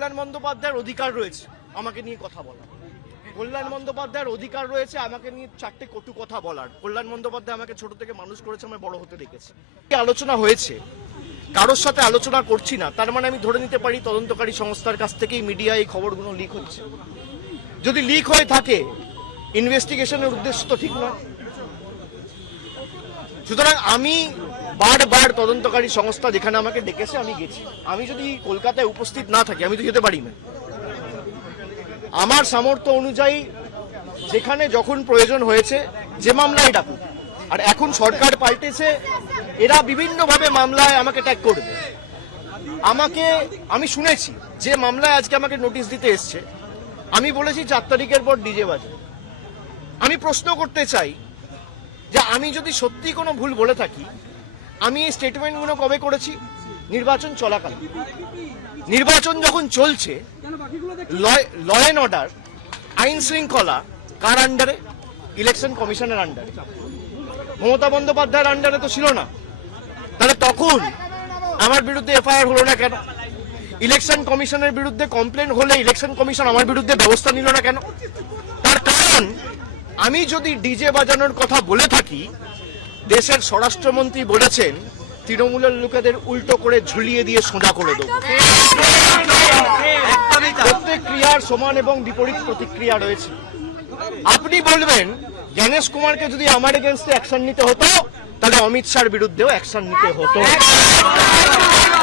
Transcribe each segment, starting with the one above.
কল্যাণ বন্দ্যোপাধ্যায়ের অধিকার রয়েছে আমাকে নিয়ে কথা বলার, কল্যাণ বন্দ্যোপাধ্যায়ের অধিকার রয়েছে আমাকে নিয়ে চারটে কটু কথা বলার। কল্যাণ বন্দ্যোপাধ্যায় আমাকে ছোট থেকে মানুষ করেছে, আমি বড় হতে দেখেছি। আলোচনা হয়েছে, কারোর সাথে আলোচনা করছি না, তার মানে আমি ধরে নিতে পারি তদন্তকারী সংস্থার কাছ থেকেই মিডিয়ায় এই খবরগুলো লিক হচ্ছে। যদি লিক হয়ে থাকে ইনভেস্টিগেশনের উদ্দেশ্য তো ঠিক নয়। সুতরাং আমি বারবার তদন্তকারী সংস্থা যেখানে আমাকে ডেকেছে আমি গেছি। আমি যদি কলকাতায় উপস্থিত না থাকি আমি তো যেতে পারি না। আমার সামর্থ্য অনুযায়ী যেখানে যখন প্রয়োজন হয়েছে যে মামলায় ডাকুক। আর এখন সরকার পাল্টেছে, এরা বিভিন্নভাবে মামলায় আমাকে ট্যাগ করবে। আমি শুনেছি যে মামলায় আজকে আমাকে নোটিশ দিতে এসছে, আমি বলেছি 4 তারিখের পর ডিজে বাজে। আমি প্রশ্ন করতে চাই যে আমি যদি সত্যি কোনো ভুল বলে থাকি, আমি এই স্টেটমেন্টগুলো কবে করেছি? নির্বাচন চলাকালীন। নির্বাচন যখন চলছে, ল অ্যান্ড অর্ডার, আইন শৃঙ্খলা কার আন্ডারে? ইলেকশন কমিশনের আন্ডারে। মমতা বন্দ্যোপাধ্যায়ের আন্ডারে তো ছিল না। তাহলে তখন আমার বিরুদ্ধে এফআইআর হলো না কেন? ইলেকশন কমিশনের বিরুদ্ধে কমপ্লেন হলে ইলেকশন কমিশন আমার বিরুদ্ধে ব্যবস্থা নিল না কেন? তার কারণ আমি যদি ডিজে বাজানোর কথা বলে থাকি, দেশের স্বরাষ্ট্রমন্ত্রী বলেছেন তৃণমূলের লোকেদের উল্টো করে ঝুলিয়ে দিয়ে সোজা করে দেবো। প্রত্যেক ক্রিয়ার সমান এবং বিপরীত প্রতিক্রিয়া রয়েছে। আপনি বলবেন জ্ঞানেশ কুমারকে যদি আমার এগেনস্টে অ্যাকশন নিতে হতো, তাহলে অমিত শাহর বিরুদ্ধেও অ্যাকশন নিতে হতো।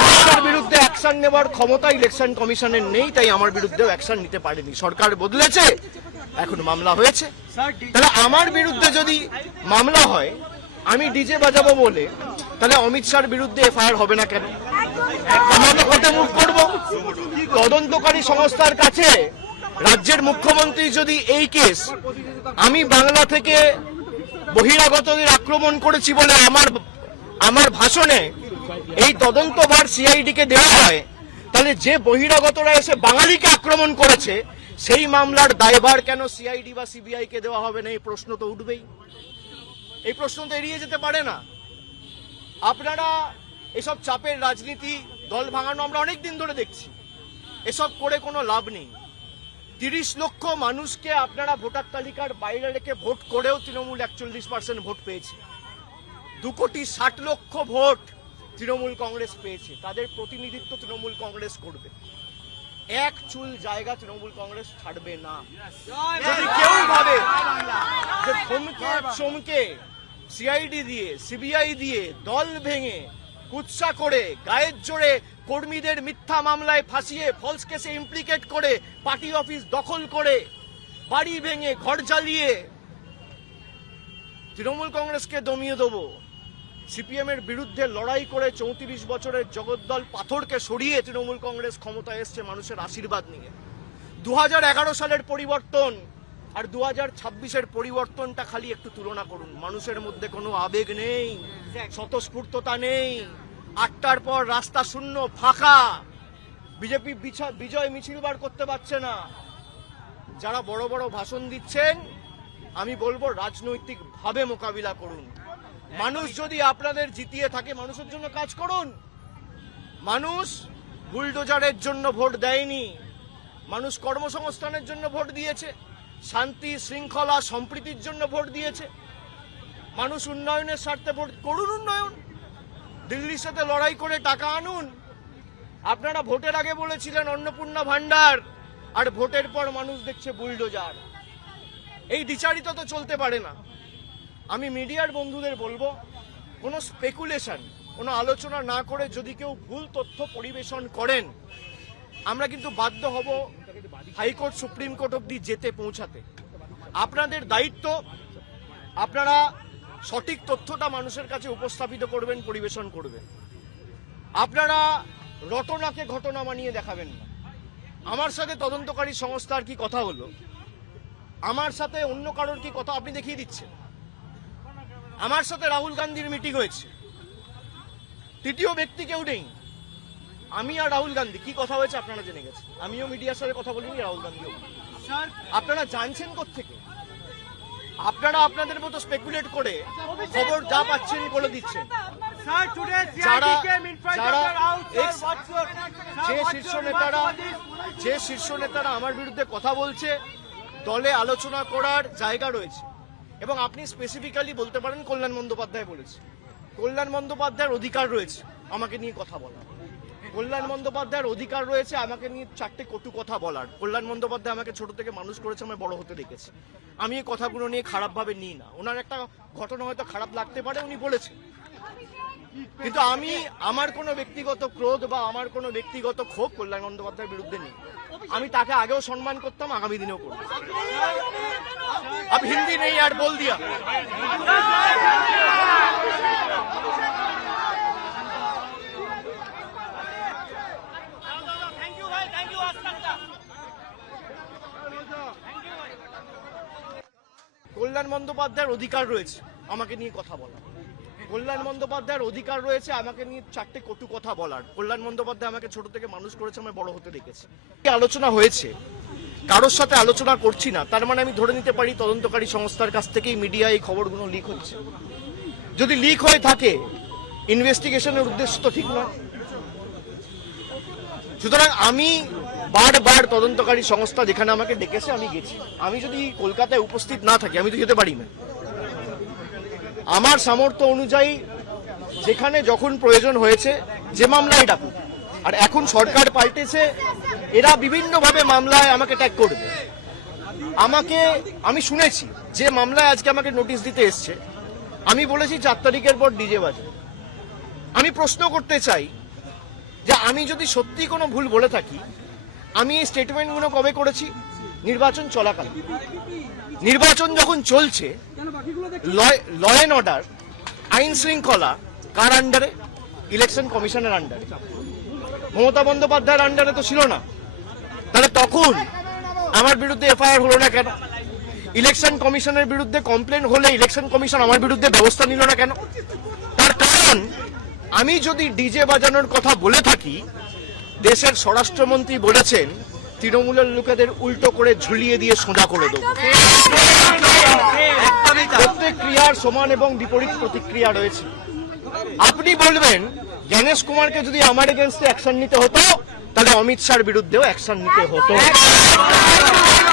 অমিত শাহর বিরুদ্ধে অ্যাকশন নেবার ক্ষমতা ইলেকশন কমিশনের নেই, তাই আমার বিরুদ্ধেও অ্যাকশন নিতে পারেনি। সরকার বদলেছে, এখন মামলা হয়েছে। তাহলে আমার বিরুদ্ধে যদি মামলা হয়, আমি ডিজে বাজাবো বলে, তাহলে অমিত শাহর বিরুদ্ধে এফআইআর হবে না কেন? আমরা তো কোর্টে মুভ করবো। তদন্তকারী সংস্থার কাছে রাজ্যের মুখ্যমন্ত্রী যদি এই কেস আমি বাংলা থেকে বহিরাগতদের আক্রমণ করেছি বলে আমার ভাষণে এই তদন্তভার সিআইডি কে দেওয়া হয়, তাহলে যে বহিরাগতরা এসে বাঙালিকে আক্রমণ করেছে সেই মামলার দায়ভার কেন সিআইডি বা সিবিআই কে দেওয়া হবে না? এই প্রশ্ন তো উঠবেই। এই প্রশ্ন তো এড়িয়ে যেতে পারে না। আপনারা এসব চাপের রাজনীতি, দল ভাঙানো আমরা অনেক দিন ধরে দেখছি। এসব করে কোনো লাভ নেই। 30 লক্ষ মানুষকে আপনারা ভোটার তালিকার বাইরে রেখে ভোট করেও তৃণমূল 41% ভোট পেয়েছে। 2,60,00,000 ভোট তৃণমূল কংগ্রেস পেয়েছে। তাদের প্রতিনিধিত্ব তৃণমূল কংগ্রেস করবে। এক চুল জায়গা তৃণমূল কংগ্রেস ছাড়বে না। যদি কেউ ভাবে যে চমকে সিআইডি দিয়ে, সিবিআই দিয়ে, দল ভেঙে, কুৎসা করে, গায়ের জোরে কর্মীদের মিথ্যা মামলায় ফাঁসিয়ে, ফলস কেসে ইমপ্লিকেট করে, পার্টি অফিস দখল করে, বাড়ি ভেঙে, ঘর জ্বালিয়ে তৃণমূল কংগ্রেসকে দমিয়ে দেবো, সিপিএম এর বিরুদ্ধে লড়াই করে 34 বছরের জগদ্দল পাথরকে সরিয়ে তৃণমূল কংগ্রেস ক্ষমতায় এসছে মানুষের আশীর্বাদ নিয়ে। 2011 সালের পরিবর্তন আর 2026-এর পরিবর্তনটা খালি একটু তুলনা করুন। মানুষের মধ্যে কোনো আবেগ নেই, স্বতঃস্ফূর্ততা নেই। 8টার পর রাস্তা শূন্য, ফাঁকা। বিজেপি বিজয় মিছিল বার করতে পারছে না। যারা বড় বড় ভাষণ দিচ্ছেন, আমি বলবো রাজনৈতিক ভাবে মোকাবিলা করুন। মানুষ যদি আপনাদের জিতিয়ে থাকে, মানুষের জন্য কাজ করুন। মানুষ বুলডোজারের জন্য ভোট দেয়নি, মানুষ কর্মসংস্থানের জন্য ভোট দিয়েছে, শান্তি শৃঙ্খলা সম্প্রীতির জন্য ভোট দিয়েছে। মানুষ উন্নয়নের স্বার্থে ভোট করুন। উন্নয়ন, দিল্লির সাথে লড়াই করে টাকা আনুন। আপনারা ভোটের আগে বলেছিলেন অন্নপূর্ণা ভান্ডার, আর ভোটের পর মানুষ দেখছে বুলডোজার। এই দ্বিচারিতা তো চলতে পারে না। আমি মিডিয়ার বন্ধুদের বলবো, কোনো স্পেকুলেশন, কোনো আলোচনা না করে যদি কেউ ভুল তথ্য পরিবেশন করেন, আমরা কিন্তু বাধ্য হব হাইকোর্ট, সুপ্রিম কোর্ট অব্দি যেতে পৌঁছাতে। আপনাদের দায়িত্ব, আপনারা সঠিক তথ্যটা মানুষের কাছে উপস্থাপিত করবেন, পরিবেশন করবেন। আপনারা রটনাকে ঘটনা বানিয়ে দেখাবেন না। আমার সাথে তদন্তকারী সংস্থার কি কথা হলো, আমার সাথে অন্য কারোর কি কথা আপনি দেখিয়ে দিচ্ছেন। আমার সাথে রাহুল গান্ধীর মিটিং হয়েছে, তৃতীয় ব্যক্তি কেউ নেই। আমি আর রাহুল গান্ধী কি কথা হয়েছে আপনারা জেনে গেছেন। আমিও মিডিয়ার সাথে কথা বলিনি, রাহুল গান্ধীও। আপনারা জানছেন কোত্থেকে? আপনারা আপনাদের মতো স্পেকুলেট করে খবর যা পাচ্ছেন বলে দিচ্ছেন। যে শীর্ষ নেতারা যে শীর্ষ নেতারা আমার বিরুদ্ধে কথা বলছে দলে আলোচনা করার জায়গা রয়েছে, এবং আপনি স্পেসিফিক্যালি বলতে পারেন কল্যাণ বন্দ্যোপাধ্যায় বলেছে। কল্যাণ বন্দ্যোপাধ্যায়ের অধিকার রয়েছে আমাকে নিয়ে কথা বলার, কল্যাণ বন্দ্যোপাধ্যায়ের অধিকার রয়েছে আমাকে নিয়ে চারটে কটু কথা বলার। কল্যাণ বন্দ্যোপাধ্যায় আমাকে ছোট থেকে মানুষ করেছে, আমি বড় হতে দেখেছি। আমি এই কথাগুলো নিয়ে খারাপভাবে নিই না। ওনার একটা ঘটনা হয়তো খারাপ লাগতে পারে, উনি বলেছেন, কিন্তু আমি আমার কোনো ব্যক্তিগত ক্রোধ বা আমার কোনো ব্যক্তিগত ক্ষোভ কল্যাণ বন্দ্যোপাধ্যায়ের বিরুদ্ধে নেই। আমি তাকে আগেও সম্মান করতাম, আগামী দিনেও করব। अब हिंदी नहीं यार बोल दिया। কল্যাণ বন্দ্যোপাধ্যায়ের অধিকার রয়েছে আমাকে নিয়ে কথা বলার, কল্যাণ বন্দ্যোপাধ্যায়ের অধিকার রয়েছে আমাকে নিয়ে চারটে কটু কথা বলার। কল্যাণ বন্দ্যোপাধ্যায় আমাকে ছোট থেকে মানুষ করেছে, আমি বড় হতে দেখেছি। আলোচনা হয়েছে, কারোর সাথে আলোচনা করছি না, তার মানে আমি ধরে নিতে পারি তদন্তকারী সংস্থার কাছ থেকেই মিডিয়ায় এই খবরগুলো লিক হচ্ছে। যদি লিক হয়ে থাকে ইনভেস্টিগেশনের উদ্দেশ্য তো ঠিক নয়। সুতরাং আমি বারবার তদন্তকারী সংস্থা যেখানে আমাকে ডেকেছে আমি গেছি। আমি যদি কলকাতায় উপস্থিত না থাকি আমি তো যেতে পারি না। আমার সামর্থ্য অনুযায়ী যেখানে যখন প্রয়োজন হয়েছে যে মামলায় ডাকুক, আর এখন সরকার পাল্টেছে, এরা বিভিন্নভাবে মামলায় আমাকে ট্যাগ করবে। আমি শুনেছি যে মামলায় আজকে আমাকে নোটিশ দিতে এসছে, আমি বলেছি 4 তারিখের পর ডিজে বাজে। আমি প্রশ্ন করতে চাই যে আমি যদি সত্যি কোনো ভুল বলে থাকি, আমি এই স্টেটমেন্টগুলো কবে করেছি? নির্বাচন চলাকালীন। নির্বাচন যখন চলছে, ল অ্যান্ড অর্ডার, আইন শৃঙ্খলা কার আন্ডারে? ইলেকশন কমিশনের আন্ডারে। মমতা বন্দ্যোপাধ্যায়ের আন্ডারে তো ছিল না। তাহলে তখন আমার বিরুদ্ধে এফআইআর হলো না কেন? ইলেকশন কমিশনের বিরুদ্ধে কমপ্লেন হলে ইলেকশন কমিশন আমার বিরুদ্ধে ব্যবস্থা নিল না কেন? তার কারণ আমি যদি ডিজে বাজানোর কথা বলে থাকি, দেশের স্বরাষ্ট্রমন্ত্রী বলেছেন তৃণমূলের লোকেদের উল্টো করে ঝুলিয়ে দিয়ে সোজা করে দেবো। প্রত্যেক ক্রিয়ার সমান এবং বিপরীত প্রতিক্রিয়া রয়েছে। আপনি বলবেন জ্ঞানেশ কুমারকে যদি আমার এগেনস্টে অ্যাকশন নিতে হতো, তাহলে অমিত শাহর বিরুদ্ধেও অ্যাকশন নিতে হতো।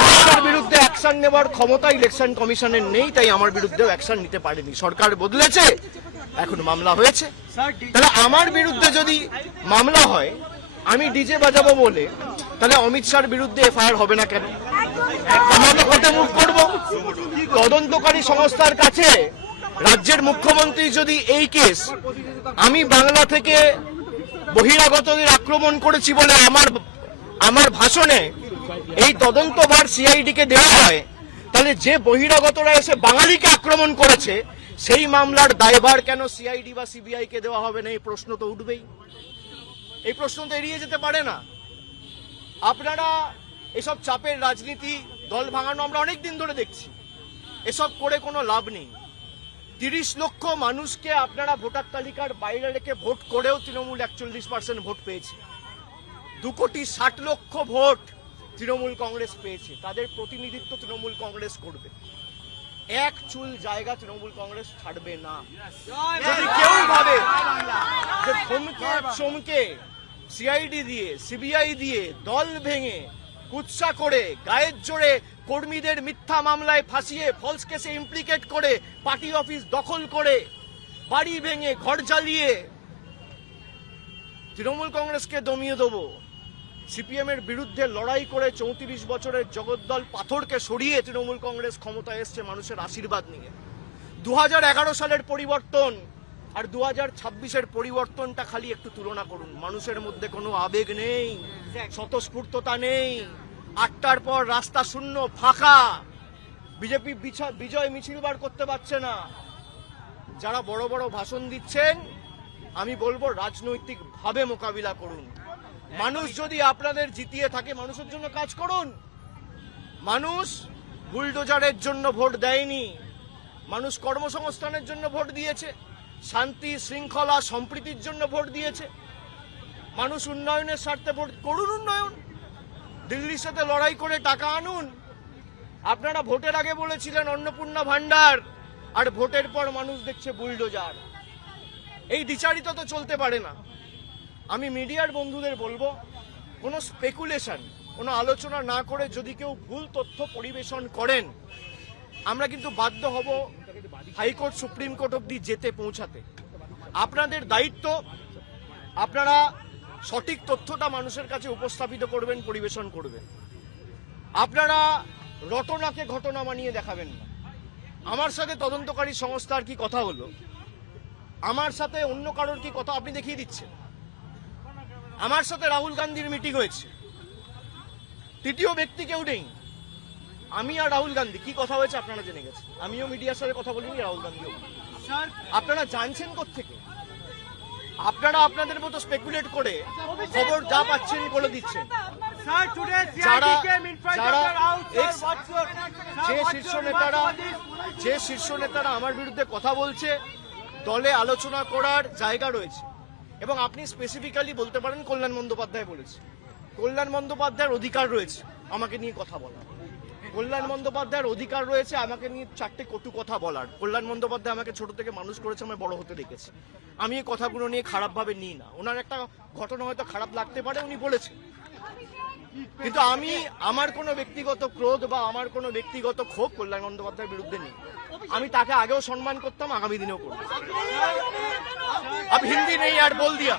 অমিত শাহর বিরুদ্ধে অ্যাকশন নেবার ক্ষমতা ইলেকশন কমিশনের নেই, তাই আমার বিরুদ্ধেও অ্যাকশন নিতে পারেনি। সরকার বদলেছে, এখন মামলা হয়েছে। তাহলে আমার বিরুদ্ধে যদি মামলা হয়, আমি ডিজে বাজাবো বলে, তাহলে অমিত শাহর বিরুদ্ধে এফআইআর হবে না কেন? আমরা তো কোর্টে মুভ করবো। তদন্তকারী সংস্থার কাছে রাজ্যের মুখ্যমন্ত্রী যদি এই কেস আমি বাংলা থেকে বহিরাগতদের আক্রমণ করেছি বলে আমার ভাষণে এই তদন্তভার সিআইডি কে দেওয়া হয়, তাহলে যে বহিরাগতরা এসে বাঙালিকে আক্রমণ করেছে সেই মামলার দায়ভার কেন সিআইডি বা সিবিআই কে দেওয়া হবে না? এই প্রশ্ন তো উঠবেই। এই প্রশ্ন তো এড়িয়ে যেতে পারে না। আপনারা এসব চাপের রাজনীতি, দল ভাঙানো আমরা অনেক দিন ধরে দেখছি। এসব করে কোনো লাভ নেই। 30 লক্ষ মানুষকে আপনারা ভোটার তালিকার বাইরে রেখে ভোট করেও তৃণমূল 41% ভোট পেয়েছে। 2,60,00,000 ভোট তৃণমূল কংগ্রেস পেয়েছে। তাদের প্রতিনিধিত্ব তৃণমূল কংগ্রেস করবে। এক চুল জায়গা তৃণমূল কংগ্রেস ছাড়বে না। যদি কেউ ভাবে যে চমকে সিআইডি দিয়ে, সিবিআই দিয়ে, দল ভেঙে, কুৎসা করে, গায়ের জোরে কর্মীদের মিথ্যা মামলায় ফাঁসিয়ে, ফলস কেসে ইমপ্লিকেট করে, পার্টি অফিস দখল করে, বাড়ি ভেঙে, ঘর জ্বালিয়ে তৃণমূল কংগ্রেসকে দমিয়ে দেবো, সিপিএম এর বিরুদ্ধে লড়াই করে 34 বছরের জগদ্দল পাথরকে সরিয়ে তৃণমূল কংগ্রেস ক্ষমতায় এসছে মানুষের আশীর্বাদ নিয়ে। 2011 সালের পরিবর্তন আর 2026-এর পরিবর্তনটা খালি একটু তুলনা করুন। মানুষের মধ্যে কোনো আবেগ নেই, স্বতঃস্ফূর্ততা নেই। 8টার পর রাস্তা শূন্য, ফাঁকা। বিজেপি বিজয় মিছিল বার করতে পারছে না। যারা বড় বড় ভাষণ দিচ্ছেন, আমি বলবো রাজনৈতিকভাবে মোকাবিলা করুন। মানুষ যদি আপনাদের জিতিয়ে থাকে, মানুষের জন্য কাজ করুন। মানুষ বুলডোজারের জন্য ভোট দেয়নি, মানুষ কর্মসংস্থানের জন্য ভোট দিয়েছে, শান্তি শৃঙ্খলা সম্প্রীতির জন্য ভোট দিয়েছে। মানুষ উন্নয়নের স্বার্থে ভোট করুন। উন্নয়ন, দিল্লির সাথে লড়াই করে টাকা আনুন। আপনারা ভোটের আগে বলেছিলেন অন্নপূর্ণা ভান্ডার, আর ভোটের পর মানুষ দেখছে বুলডোজার। এই দ্বিচারিতা তো চলতে পারে না। আমি মিডিয়ার বন্ধুদের বলবো, কোনো স্পেকুলেশন কোনো আলোচনা না করে যদি কেউ ভুল তথ্য পরিবেশন করেন, আমরা কিন্তু বাধ্য হব হাইকোর্ট সুপ্রিম কোর্ট অবধি যেতে পৌঁছাতে। আপনাদের দায়িত্ব, আপনারা সঠিক তথ্যটা মানুষের কাছে উপস্থাপিত করবেন, পরিবেশন করবেন। আপনারা রটনাকে ঘটনা বানিয়ে দেখাবেন না। আমার সাথে তদন্তকারী সংস্থার কি কথা হলো, আমার সাথে অন্য কারোর কি কথা আপনি দেখিয়ে দিচ্ছেন। আমার সাথে রাহুল গান্ধীর মিটিং হয়েছে, তৃতীয় ব্যক্তি কেউ নেই, আমি আর রাহুল গান্ধী। কি কথা হয়েছে আপনারা জেনে গেছেন। আমিও মিডিয়ার সাথে কথা বলিনি, রাহুল গান্ধীও। আপনারা জানছেন কোত্থেকে? আপনারা আপনাদের মতো স্পেকুলেট করে খবর যা পাচ্ছেন বলে দিচ্ছেন। যারা যে শীর্ষ নেতারা আমার বিরুদ্ধে কথা বলছে, দলে আলোচনা করার জায়গা রয়েছে। এবং আপনি স্পেসিফিক্যালি বলতে পারেন কল্যাণ বন্দ্যোপাধ্যায় বলেছে। কল্যাণ বন্দ্যোপাধ্যায়ের অধিকার রয়েছে আমাকে নিয়ে কথা বলার। কল্যাণ বন্দ্যোপাধ্যায়ের অধিকার রয়েছে আমাকে নিয়ে 4টে কটু কথা বলার। কল্যাণ বন্দ্যোপাধ্যায় আমাকে ছোট থেকে মানুষ করেছে, আমায় বড় হতে দেখেছে। আমি এই কথাগুলো নিয়ে খারাপভাবে নিই না। ওনার একটা ঘটনা হয়তো খারাপ লাগতে পারে, উনি বলেছেন, কিন্তু আমি আমার কোনো ব্যক্তিগত ক্রোধ বা আমার কোনো ব্যক্তিগত ক্ষোভ কল্যাণ বন্দ্যোপাধ্যায়ের বিরুদ্ধে নেই। আমি তাকে আগেও সম্মান করতাম, আগামী দিনেও করব। अब हिंदी नहीं यार बोल दिया।